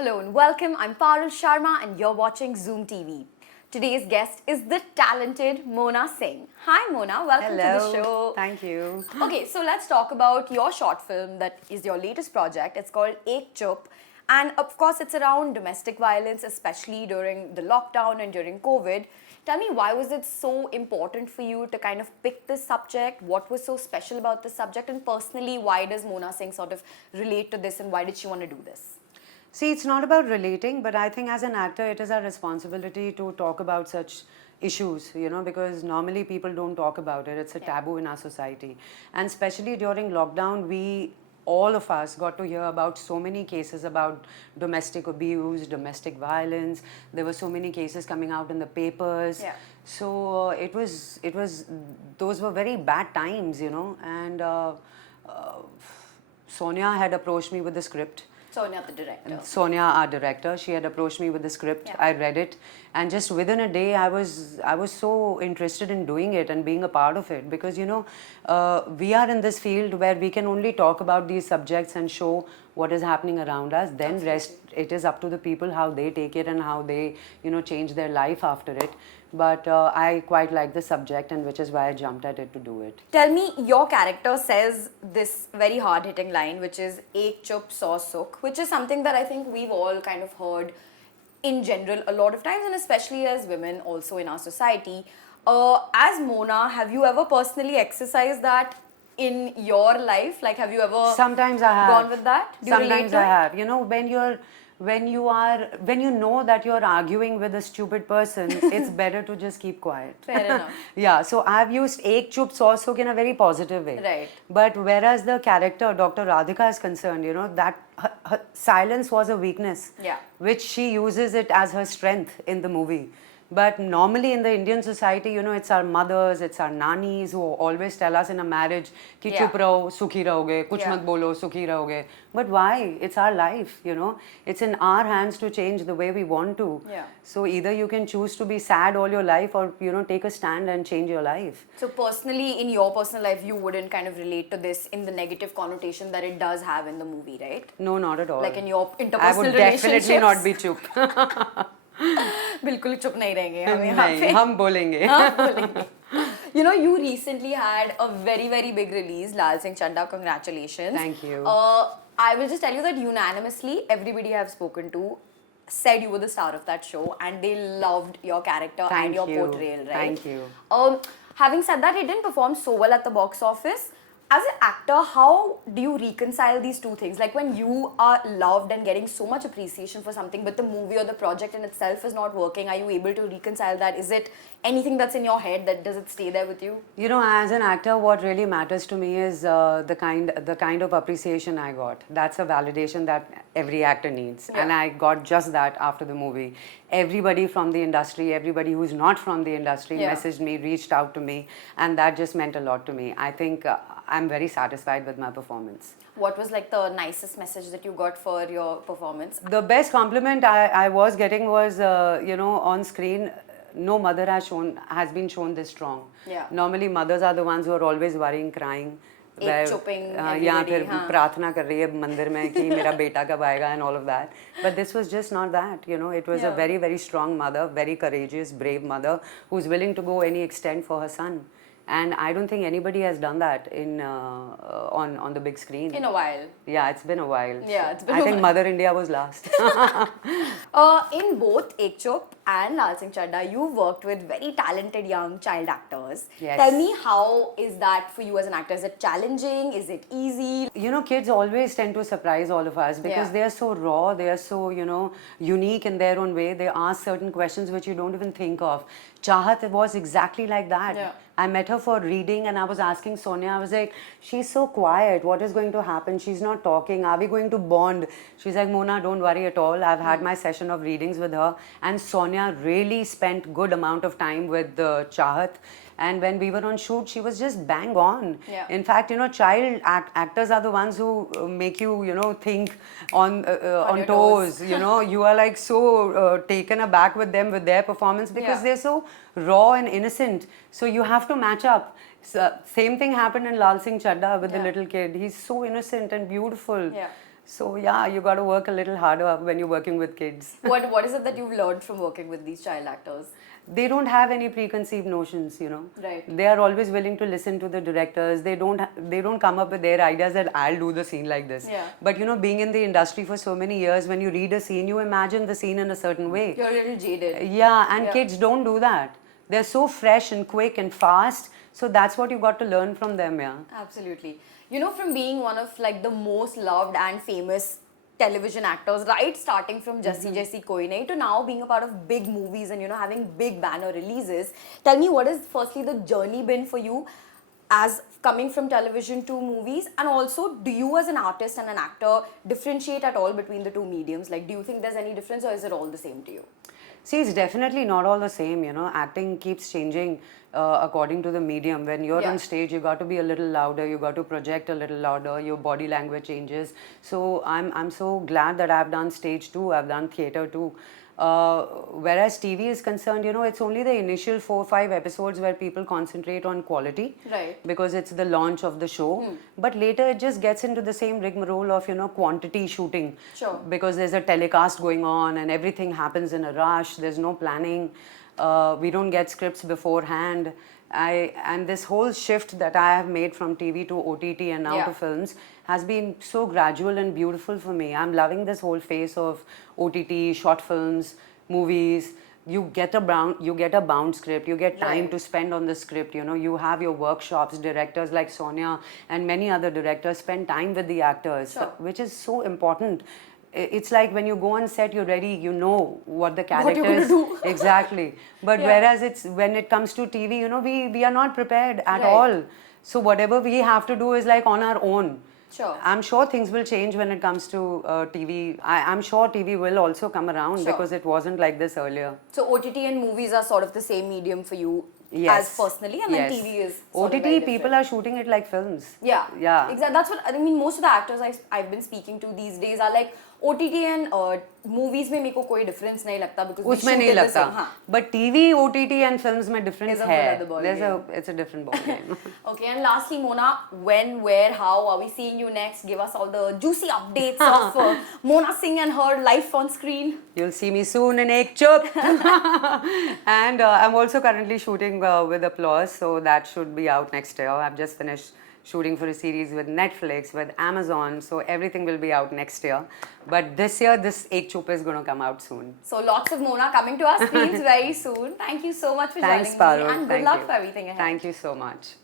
Hello and welcome. I'm Parul Sharma and you're watching Zoom TV. Today's guest is the talented Mona Singh. Hi Mona, welcome to the show. Thank you. Okay, so let's talk about your short film that is your latest project. It's called Ek Chup, and of course it's around domestic violence, especially during the lockdown and during COVID. Tell me, why was it so important for you to kind of pick this subject? What was so special about this subject? And personally, why does Mona Singh sort of relate to this and why did she want to do this? See, it's not about relating, but I think as an actor, it is our responsibility to talk about such issues, because normally people don't talk about it. It's a taboo in our society. And especially during lockdown, all of us got to hear about so many cases about domestic abuse, domestic violence. There were so many cases coming out in the papers. Yeah. So those were very bad times, and Sonia had approached me with the script. Sonia, the director. Sonia, our director, she had approached me with the script. Yeah. I read it, and just within a day, I was so interested in doing it and being a part of it, because we are in this field where we can only talk about these subjects and show what is happening around us. Then rest, it is up to the people how they take it and how they change their life after it. But I quite like the subject, and which is why I jumped at it to do it. Tell me, your character says this very hard-hitting line, which is Ek Chup Sau Sukh, which is something that I think we've all kind of heard in general a lot of times, and especially as women also in our society. As Mona, have you ever personally exercised that in your life? Like, have you ever Sometimes I have gone with that? Do you relate Sometimes to I it? have. When you know that you're arguing with a stupid person, it's better to just keep quiet. Fair enough. Yeah, so I've used Ek Chup Sau Sukh in a very positive way. Right. But whereas the character, Dr. Radhika, is concerned, that her silence was a weakness, Yeah. which she uses it as her strength in the movie. But normally in the Indian society, it's our mothers, it's our nannies who always tell us in a marriage, ki chup raho, sukhi rahoge, kuch mat bolo, sukhi rahoge. But why? It's our life, It's in our hands to change the way we want to. Yeah. So either you can choose to be sad all your life, or, take a stand and change your life. So personally, in your personal life, you wouldn't kind of relate to this in the negative connotation that it does have in the movie, right? No, not at all. Like in your interpersonal I would relationships. definitely not be chup. बिल्कुल चुप नहीं रहेंगे हम यहाँ पे हम बोलेंगे. हम बोलेंगे. You recently had a very, very big release, Laal Singh Chaddha. Congratulations. Thank you. I will just tell you that unanimously, everybody I have spoken to said you were the star of that show, and they loved your character and your portrayal, right? Thank you. Having said that, it didn't perform so well at the box office. As an actor, how do you reconcile these two things? Like when you are loved and getting so much appreciation for something, but the movie or the project in itself is not working, are you able to reconcile that? Is it anything that's in your head that does it stay there with you? As an actor, what really matters to me is the kind of appreciation I got. That's a validation that every actor needs. Yeah. And I got just that after the movie. Everybody from the industry, everybody who's not from the industry messaged me, reached out to me, and that just meant a lot to me. I think I'm very satisfied with my performance. What was like the nicest message that you got for your performance? The best compliment I was getting was, on screen, no mother has been shown this strong. Yeah. Normally, mothers are the ones who are always worrying, crying. या फिर प्रार्थना कर रही है मंदिर में कि मेरा बेटा कब आएगा and all of that. But this was just not that. It was a very, very strong mother, very courageous, brave mother who's willing to go any extent for her son. And I don't think anybody has done that on the big screen. In a while. Yeah, it's been a while. Yeah, it's been I think Mother India was last. In both Ek Chup and Laal Singh Chaddha, you worked with very talented young child actors. Yes. Tell me, how is that for you as an actor? Is it challenging? Is it easy? Kids always tend to surprise all of us because they are so raw, they are so, unique in their own way. They ask certain questions which you don't even think of. Chahat was exactly like that. Yeah. I met her for reading and I was asking Sonia, I was like, she's so quiet. What is going to happen? She's not talking. Are we going to bond? She's like, Mona, don't worry at all. I've had my session of readings with her. And Sonia really spent good amount of time with Chahat. And when we were on shoot, she was just bang on. Yeah. In fact, child actors are the ones who make you, think on your toes. You are like so taken aback with them, with their performance, because they're so raw and innocent. So you have to match up. So, same thing happened in Laal Singh Chaddha with the little kid. He's so innocent and beautiful. Yeah. So yeah, you got to work a little harder when you're working with kids. What is it that you've learned from working with these child actors? They don't have any preconceived notions, you know. Right. They are always willing to listen to the directors. They don't come up with their ideas that I'll do the scene like this. Yeah. But you know, being in the industry for so many years, when you read a scene, you imagine the scene in a certain way. You're a little jaded. Yeah, and Yeah. kids don't do that. They're so fresh and quick and fast. So that's what you got to learn from them, yeah. Absolutely. You know, from being one of like the most loved and famous television actors, right, starting from Jesse Koi Nahi to now being a part of big movies and, you know, having big banner releases. Tell me, what has firstly the journey been for you as coming from television to movies, and also do you as an artist and an actor differentiate at all between the two mediums? Like, do you think there's any difference, or is it all the same to you? See, it's definitely not all the same, you know. Acting keeps changing according to the medium. When you're Yeah. on stage, you got to be a little louder, you got to project a little louder, your body language changes. So I'm so glad that I've done stage too, I've done theatre too. Whereas TV is concerned, you know, it's only the initial 4 or 5 episodes where people concentrate on quality. Right. Because it's the launch of the show. But later it just gets into the same rigmarole of, you know, quantity shooting. Sure. Because there's a telecast going on and everything happens in a rush. There's no planning. We don't get scripts beforehand. And this whole shift that I have made from TV to OTT and now Yeah. to films has been so gradual and beautiful for me. I'm loving this whole phase of OTT, short films, movies. You get a bound script, you get time Right. to spend on the script, you know, you have your workshops. Directors like Sonia and many other directors spend time with the actors, Sure. which is so important. It's like when you go on set, you're ready, you know what the What character you're is. gonna do. Exactly. But Yeah. whereas when it comes to TV, you know, we are not prepared at Right. all. So whatever we have to do is like on our own. Sure. I'm sure things will change when it comes to TV. I'm sure TV will also come around Sure. because it wasn't like this earlier. So OTT and movies are sort of the same medium for you Yes. as personally, and then Yes. TV is sort OTT of very people different. are shooting it like films. Yeah. Yeah. Exactly. That's what I mean. Most of the actors I've been speaking to these days are like OTT and movies में मेरे को कोई difference नहीं लगता because we उसमें shoot नहीं it the लगता. same. हाँ. But TV, OTT and films में difference It's a है. whole other ball game. It's a different ball game. Okay, and lastly, Mona, when, where, how are we seeing you next? Give us all the juicy updates of Mona Singh and her life on screen. You'll see me soon in Ek Chup. And I'm also currently shooting with Applause, so that should be out next year. I've just finished shooting for a series with Netflix, with Amazon, so everything will be out next year. But this year, this Ek Chup is going to come out soon. So lots of Mona coming to our screens very soon. Thank you so much for Thanks, joining Parul. me, and good Thank luck you. for everything ahead. Thank you so much.